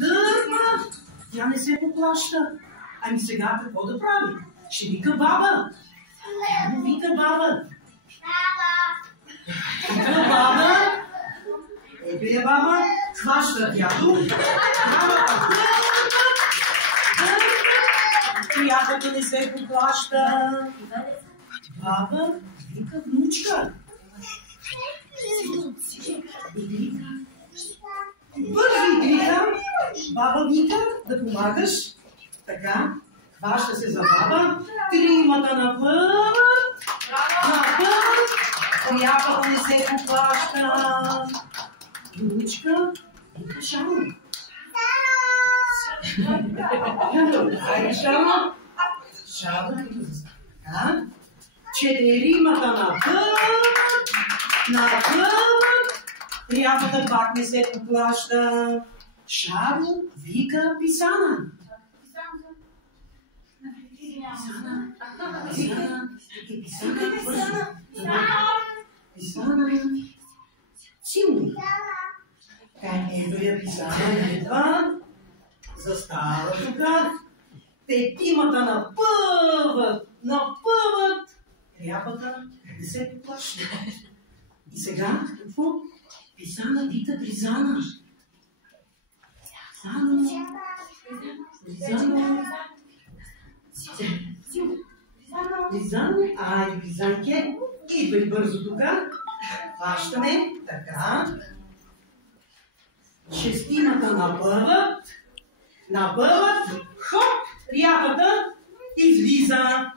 Дърпа. Тя не се поплаща. Ами сега какво да прави? Ще вика баба. Тя му вика баба. Вика баба. Ето я баба. Хваща дядо. Бабата дърпа. Приятелка не се поплаща. Баба вика внучка. Бързи иглика. Баба вика да помагаш. Така. Хваща се за баба. Тримата напъват. Напъват. Приятелка не се поплаща. Внучка вика Шано. Айде Шано. Шано. Така. Четиримата напъват. Напъват. Приятелка пак не се поплаща. Шаро вика Писана. Писана. Силно. Ето я Писана идва. Застава тук. Петимата напъват. Напъват. Приятелка не се поплаща. И сега какво? Писана вика Призана. Призана. Айде, Призанке. Идвай бързо тук. Хващаме. Така. Шестимата напъват. Напъват. Хоп! Рябата излиза.